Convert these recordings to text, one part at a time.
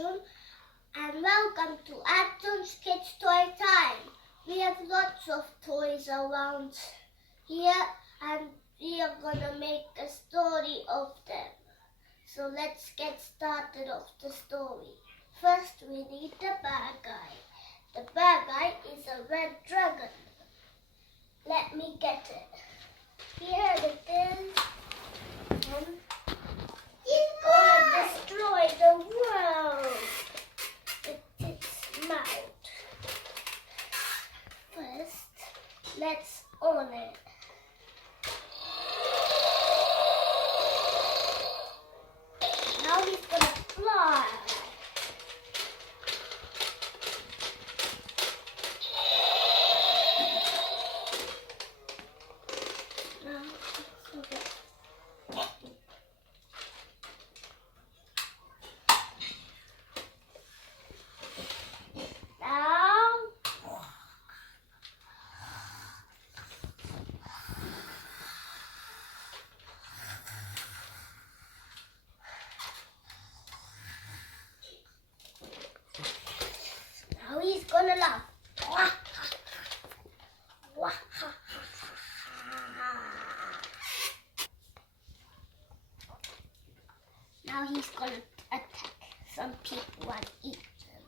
Arjun and welcome to Arjun's Kids Toy Time. We have lots of toys around here and we are gonna make a story of them. So let's get started of the story. First we need the bad guy. The bad guy is a red dragon. Let me get it. Here it is. And it's gonna destroy the world with its mouth. First, let's own it. Now he's gonna fly. Now he's gonna laugh. Now he's gonna attack some people and eat them.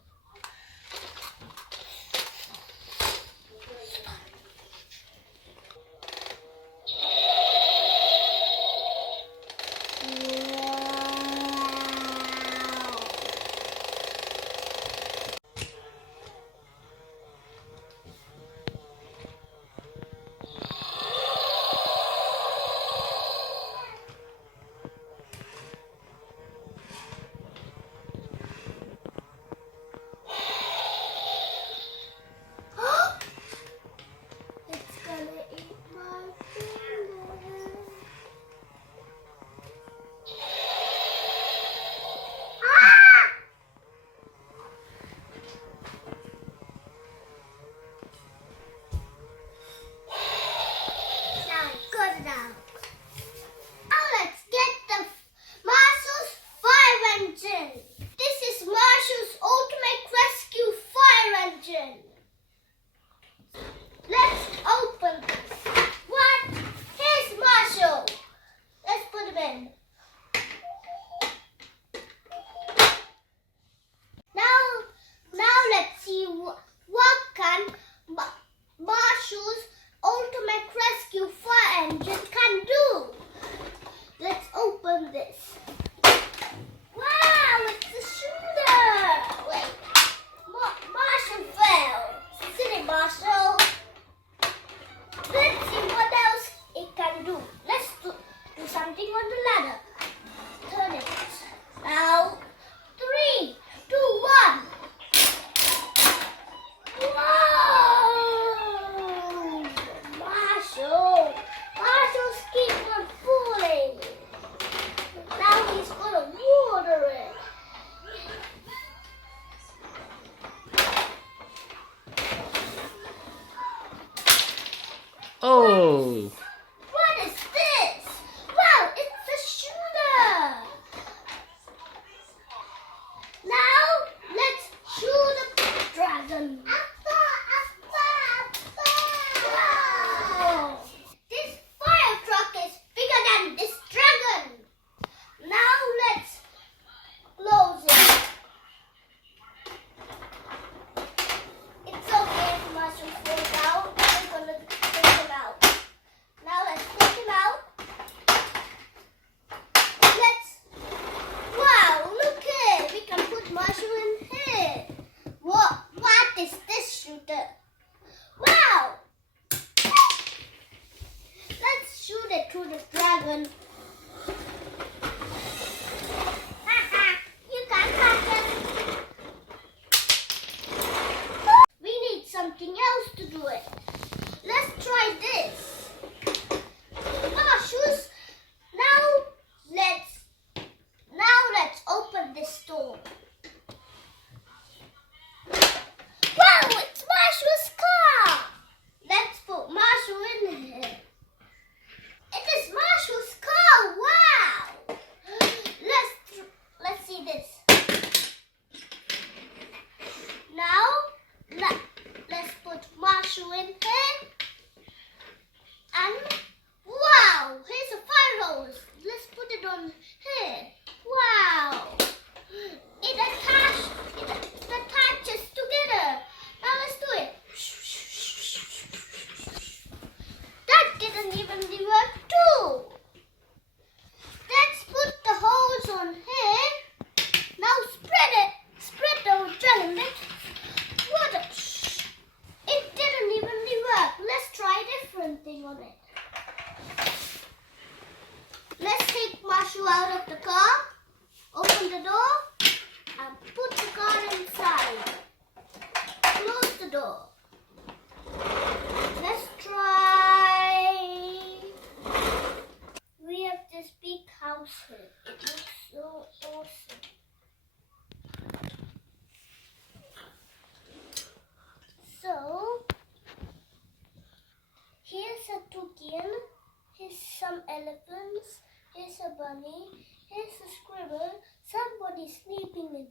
Mommy. Here's a scribble. Somebody's sleeping in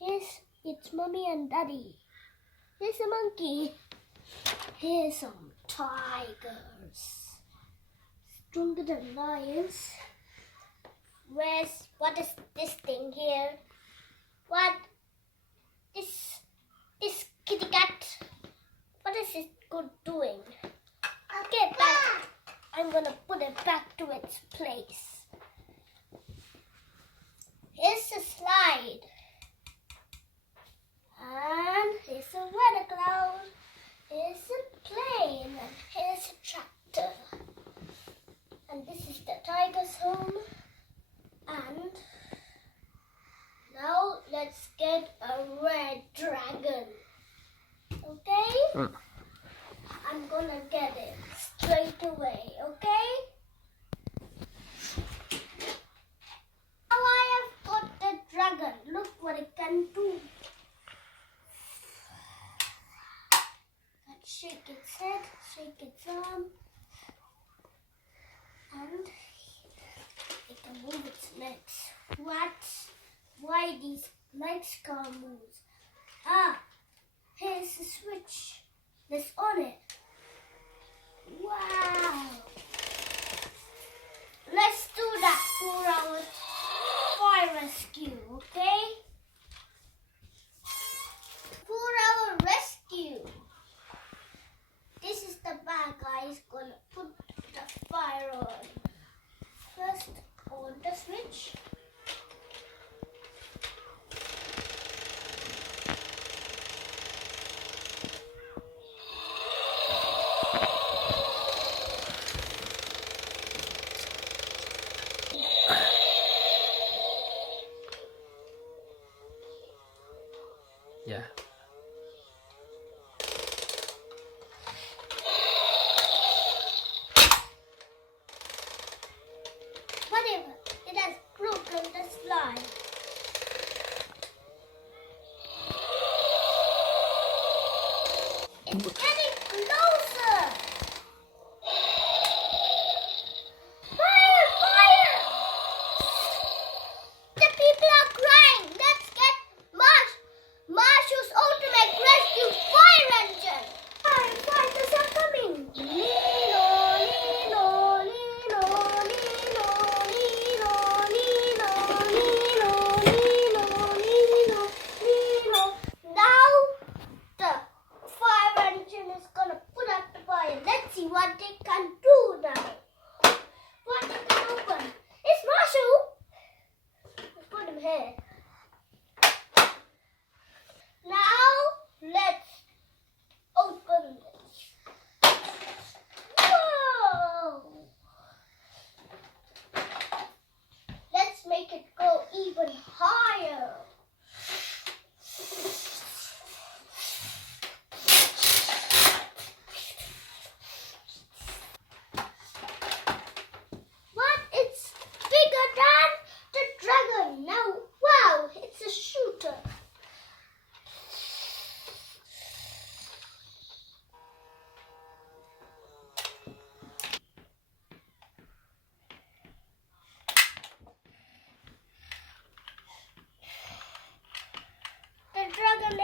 there. It's Mommy and Daddy. Here's a monkey. Here's some tigers. Stronger than lions. What is this thing here? What? This kitty cat. What is it good doing? Okay, back. I'm gonna put it back to its place. Here's a slide. And here's a weather cloud. Here's a plane. And here's a tractor. And this is the tiger's home. And now let's get a red dragon. Okay? I'm gonna get it straight away, okay? Now I have got the dragon. Look what it can do. Let's shake its head, shake its arm, and it can move its legs. Why these legs can't move? Here's the switch. Let's on it. Wow! Let's do that for our fire rescue, okay? For our rescue. This is the bag guys gonna put the fire on. First on the switch. Yeah. Whatever, it has broken the slide. It's getting closer. Fire! Fire! The people are crying. Let's get Marshall's ultimate rescue fire engine. Firefighters are coming. Lilo, lilo, lilo, lilo, lilo, lilo, lilo, lilo, lilo, lilo. Now the fire engine is gonna put out the fire. Let's see what they can do now. What they can open. It's Marshall. Let's put him here. Now let's open this. Whoa! Let's make it go even higher. What? It's bigger than the dragon. Now, wow, it's a shooter. The dragon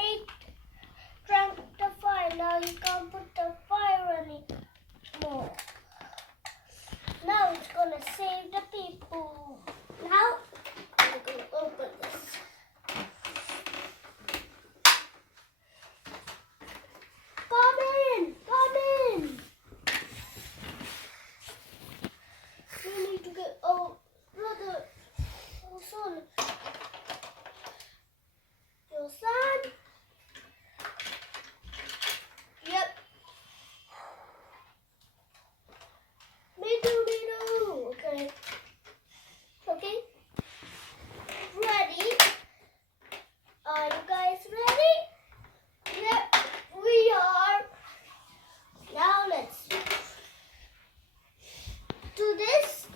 drank the fire. Now you can't put the fire anymore. Now it's gonna save the people. Now I'm gonna open this. Come in! Come in! You need to get brother, son. Your son? Yep. Me too. Okay. Okay. Ready? Are you guys ready? Yep, we are. Now let's do this.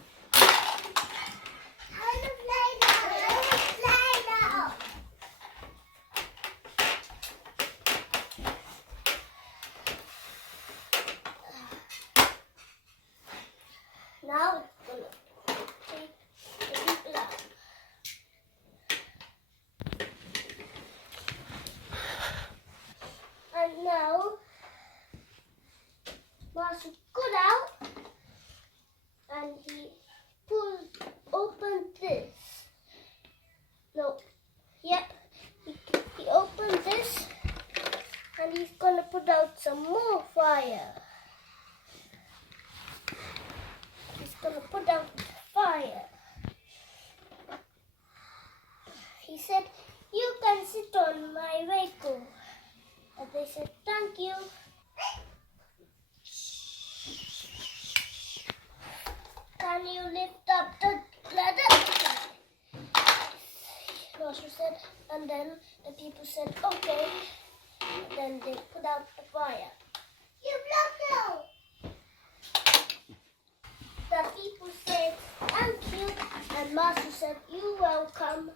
No. Yep. He opened this and he's gonna put out some more fire. He's gonna put out fire. He said, "You can sit on my vehicle." And they said, "Thank you." Can you lift up the ladder? Master said, and then the people said, "Okay." And then they put out the fire. You blow. The people said, "Thank you." And Master said, "You're welcome."